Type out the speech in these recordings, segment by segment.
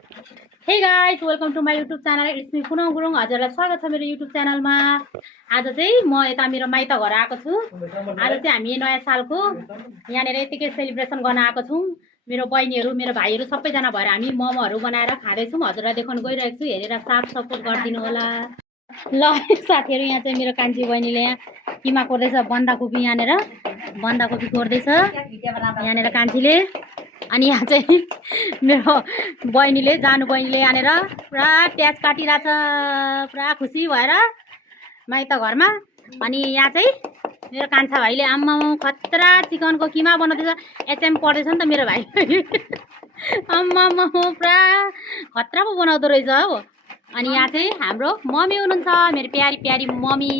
हे guys, welcome to my YouTube channel. It's me Puna Gurung. हजुरलाई स्वागत छ मेरो युट्युब च्यानलमा। आज चाहिँ म यता मेरो माइत घर आएको छु। आज चाहिँ हामी नयाँ सालको यहाँनिर यतिकै सेलिब्रेसन गर्न आएको छौँ। मेरो बहिनीहरू मेरो भाइहरू सबैजना भएर हामी मोमोहरू बनाएर खाँदैछौँ। हजुरलाई देखाउन गइरहेको छु, हेरेर साथ सपोर्ट गरिदिनु होला। ल साथीहरू, यहाँ चाहिँ मेरो कान्छी बहिनीले यहाँ किमा कोर्दैछ, बन्दाकोपी यहाँनिर बन्दाकोपी कोर्दैछ यहाँनिर कान्छीले। अनि यहाँ चाहिँ मेरो बहिनीले यहाँनिर पुरा प्याज काटिरहेछ, पुरा खुसी भएर माइत घरमा। अनि यहाँ चाहिँ मेरो कान्छा भाइले आम्मा खतरा चिकनको किमा बनाउँदैछ। एचएम पढ्दैछ नि त मेरो भाइ। आम्मा पुरा खतरा पो बनाउँदो रहेछ हो। अनि यहाँ चाहिँ हाम्रो मम्मी हुनुहुन्छ, मेरो प्यारी प्यारी मम्मी।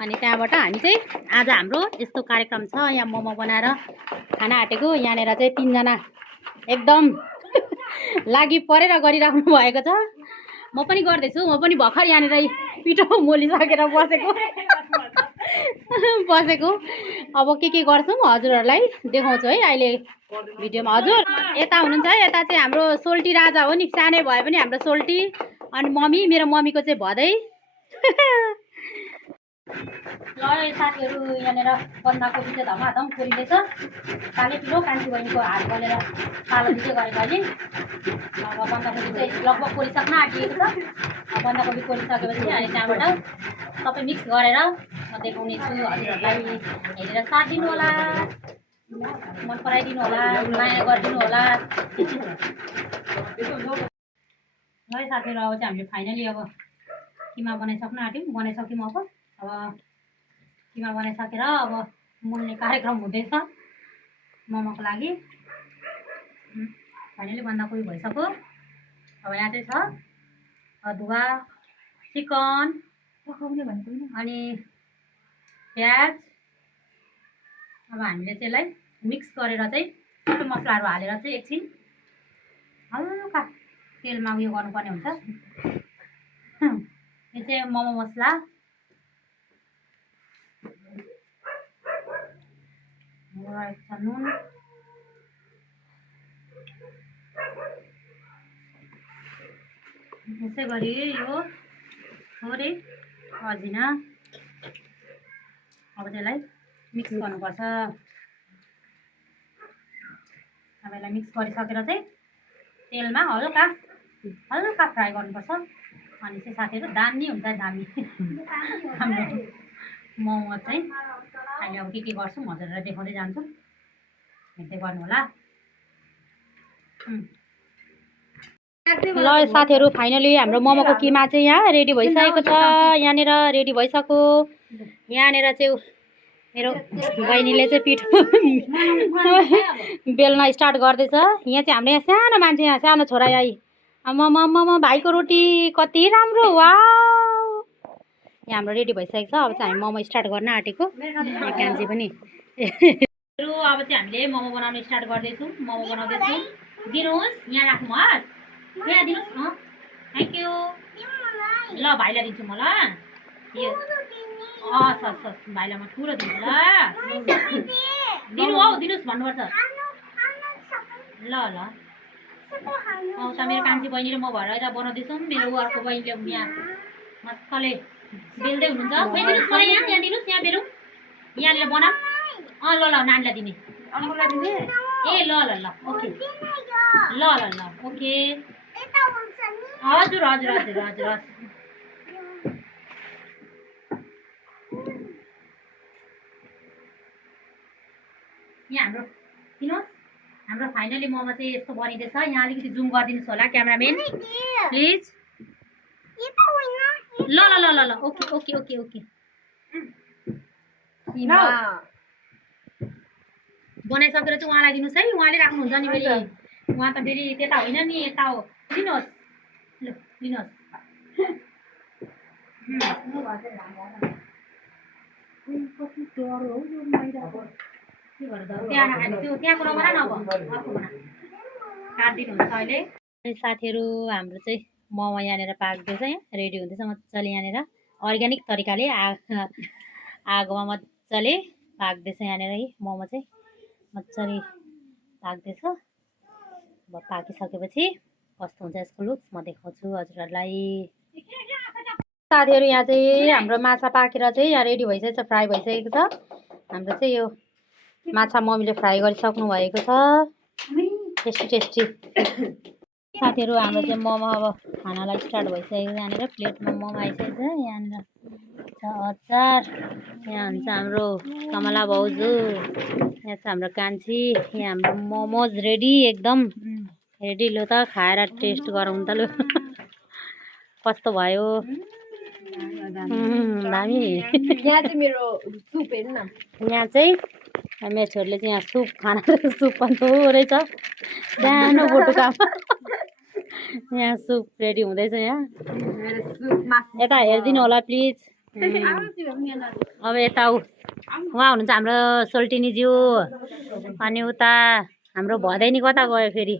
अनि त्यहाँबाट हामी चाहिँ आज हाम्रो यस्तो कार्यक्रम छ, यहाँ मोमो बनाएर खाना आँटेको। यहाँनिर चाहिँ 3 जना एकदम लागि परेर गरिराख्नु भएको छ। म पनि गर्दैछु, म पनि भर्खर यहाँनिर पिठो मोलिसकेर बसेको। अब के गर्छौँ हजुरहरूलाई देखाउँछु है अहिले भिडियोमा। हजुर यता हुनुहुन्छ, यता चाहिँ हाम्रो सोल्टी राजा हो नि, सानै भए पनि हाम्रो सोल्टी। अनि मम्मी, मेरो मम्मीको चाहिँ भदै। ल साथीहरू, यहाँनिर बन्दाकोपी चाहिँ धमाधम कोरिँदैछ। काले पिरो कान्छी बहिनीको हात बलेर कालो दिँदै गरेको अहिले। अब बन्दाकोपी चाहिँ लगभग कोरिसक्न आँटिएको छ। बन्दाकोपी कोरिसकेपछि अनि त्यहाँबाट सबै मिक्स गरेर म देखाउने छु हजुरहरूलाई। हेरेर साथ दिनु होला, मन पराइदिनु होला, माया गरिदिनु होला। ल साथीहरू, अब चाहिँ हामीले फाइनली अब किमा बनाइसक्न आँट्यौँ, बनाइसक्यौँ। अब किमा बनाइसकेर अब मोल्ने कार्यक्रम हुँदैछ मोमोको लागि। फाइनली बन्दाकोपी भइसक्यो। अब यहाँ चाहिँ छ अदुवा, चिकन अनि प्याज। अब हामीले चाहिँ यसलाई मिक्स गरेर चाहिँ सबै मसलाहरू हालेर चाहिँ एकछिन हल्का तेलमा उयो गर्नुपर्ने हुन्छ। यो चाहिँ मोमो मसला, नुन, यसै गरी यो थोरै अजिना। अब त्यसलाई मिक्स गर्नुपर्छ। अब यसलाई मिक्स गरिसकेर चाहिँ तेलमा हल्का फ्राई गर्नुपर्छ। अनि चाहिँ साथीहरू दामी हुन्छ, दामी हाम्रो मोमो चाहिँ। अहिले अब के गर्छौँ हजुरहरूलाई देखाउँदै जान्छौँ, हेर्दै गर्नु होला। ल साथीहरू, फाइनली हाम्रो मोमोको किमा चाहिँ यहाँ रेडी भइसकेको छ। यहाँनिर रेडी भइसक्यो। यहाँनिर चाहिँ मेरो बहिनीले चाहिँ पिठो बेल्न स्टार्ट गर्दैछ। यहाँ चाहिँ हाम्रो यहाँ सानो मान्छे, यहाँ सानो छोरा आई। आम्मा भाइको रोटी कति राम्रो, वाउ। यहाँ हाम्रो रेडी भइसकेको छ। अब चाहिँ हामी मोमो स्टार्ट गर्न आँटेको, कान्छी पनि। अब चाहिँ हामीले मोमो बनाउन स्टार्ट गर्दैछौँ, मोमो बनाउँदैछौँ। दिनुहोस्, यहाँ राख्नुहोस्, यहाँ दिनुहोस्। Thank you. ल भाइलाई दिन्छु म। ल यो हस् भाइलाई म ठुलो दिन्छु। ल दिनुहोस् भन्नुपर्छ। ल त मेरो कान्छी बहिनी र म भएर यता बनाउँदैछौँ। मेरो अर्को बहिनीले यहाँ मजाले बेल्दै हुनुहुन्छ। खोइ दिनुहोस् मलाई, यहाँ दिनुहोस्, यहाँ बेलौँ, यहाँनिर बना। ल नानीलाई दिने, ए ल ओके, ल ओके। हजुर। यहाँ हाम्रो दिनुहोस्। हाम्रो फाइनली मोमो चाहिँ यस्तो बनिँदैछ। यहाँ अलिकति जुम गरिदिनुहोस् होला क्यामेराम्यान प्लिज। ल ओके। बनाइसकेर चाहिँ उहाँलाई दिनुहोस् है, उहाँले राख्नुहुन्छ नि फेरि। उहाँ त फेरि त्यता होइन नि, यता हो। दिनुहोस्, ल दिनुहोस्। कति डर हो यो मैदा, त्यहाँको नबना न, अब अर्को बना, काटिदिनुहुन्छ अहिले। साथीहरू, हाम्रो चाहिँ मोमो यहाँनिर पाक्दैछ, यहाँ रेडी हुँदैछ मजाले। यहाँनिर अर्ग्यानिक तरिकाले आगोमा मजाले पाक्दैछ यहाँनिर मोमो चाहिँ मजाले पाक्दैछ। अब पाकिसकेपछि कस्तो हुन्छ यसको लुक्स म देखाउँछु हजुरहरूलाई। साथीहरू यहाँ चाहिँ हाम्रो माछा पाकेर चाहिँ यहाँ रेडी भइसकेको छ, फ्राई भइसकेको छ। हाम्रो चाहिँ यो माछा मम्मीले फ्राई गरिसक्नु भएको छ, टेस्टी टेस्टी। साथीहरू हाम्रो चाहिँ मोमो अब खानालाई स्टार्ट भइसकेको छ। यहाँनिर प्लेटमा मोमो आइसकेको छ, यहाँनिर छ अचार, यहाँ हुन्छ हाम्रो कमला भाउजू, यहाँ छ हाम्रो कान्छी, यहाँ हाम्रो मोमोज रेडी एकदम रेडी। लु त खाएर टेस्ट गरौँ त लु कस्तो भयो। दामी। यहाँ चाहिँ मेरो सुप हेर्नु न, यहाँ चाहिँ मेरो छोरीले चाहिँ यहाँ सुप खाना सुप पनि थोरै छ सानो बोटुकामा। यहाँ सुप रेडी हुँदैछ। यहाँ मेरो सुप यता हेरिदिनु होला प्लिज। अब यता उहाँ हुनुहुन्छ हाम्रो सोल्टिनीज्यू, अनि उता हाम्रो भदैनी कता गयो फेरि,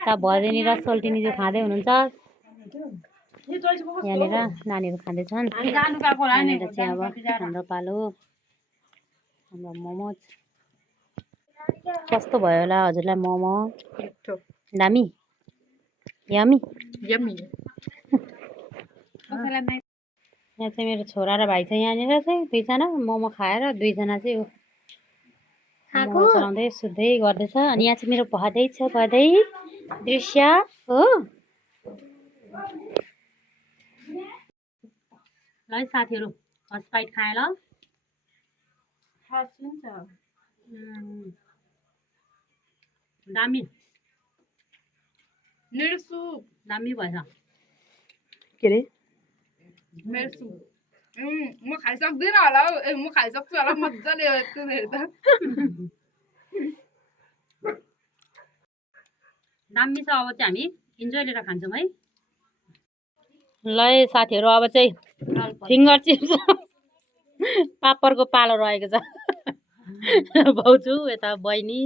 उता भदैनी र सोल्टिनीज्यू खाँदै हुनुहुन्छ। यहाँनिर नानीहरू खाँदैछन्। यहाँनिर चाहिँ अब हाम्रो पालो हाम्रो मोमोज। कस्तो भयो होला हजुरलाई मोमो? दामी यमी यम्मी। यहाँ चाहिँ मेरो छोरा र भाइ छ। यहाँनिर चाहिँ दुईजना मोमो खाएर दुईजना चाहिँ मोमो चलाउँदै सुत्दै गर्दैछ। अनि यहाँ चाहिँ मेरो भदै छ, भदै दृश्य हो। ल साथीहरू फर्स्ट बाइट खाएँ ल। दामी मेरो सुप दामी भएछ। के अरे मेरो सुप म खाइसक्दिनँ होला हौ। म खाइसक्छु होला मजाले तिनीहरू त। दामी छ। अब चाहिँ हामी इन्जोय लिएर खान्छौँ है। ल साथीहरू अब चाहिँ फिङ्गर चिप्स पापडको पालो रहेको छ। भाउजू यता बहिनी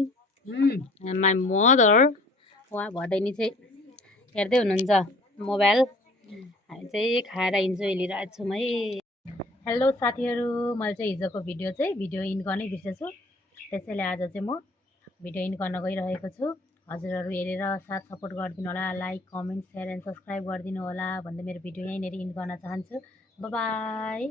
माई मदर उहाँ भदैनी चाहिँ हेर्दै हुनुहुन्छ मोबाइल। हामी चाहिँ खाएर इन्जोय लिइरहेको छौँ है। हेलो साथीहरू, मैले चाहिँ हिजोको भिडियो इन्ड गर्नै बिर्सेछु, त्यसैले आज चाहिँ म भिडियो इन्ड गर्न गइरहेको छु। हजुरहरू हेरेर साथ सपोर्ट गरिदिनु होला, like comment share and subscribe गरिदिनु होला भन्दै मेरो भिडियो यहीँनिर इन्ड गर्न चाहन्छु। By by.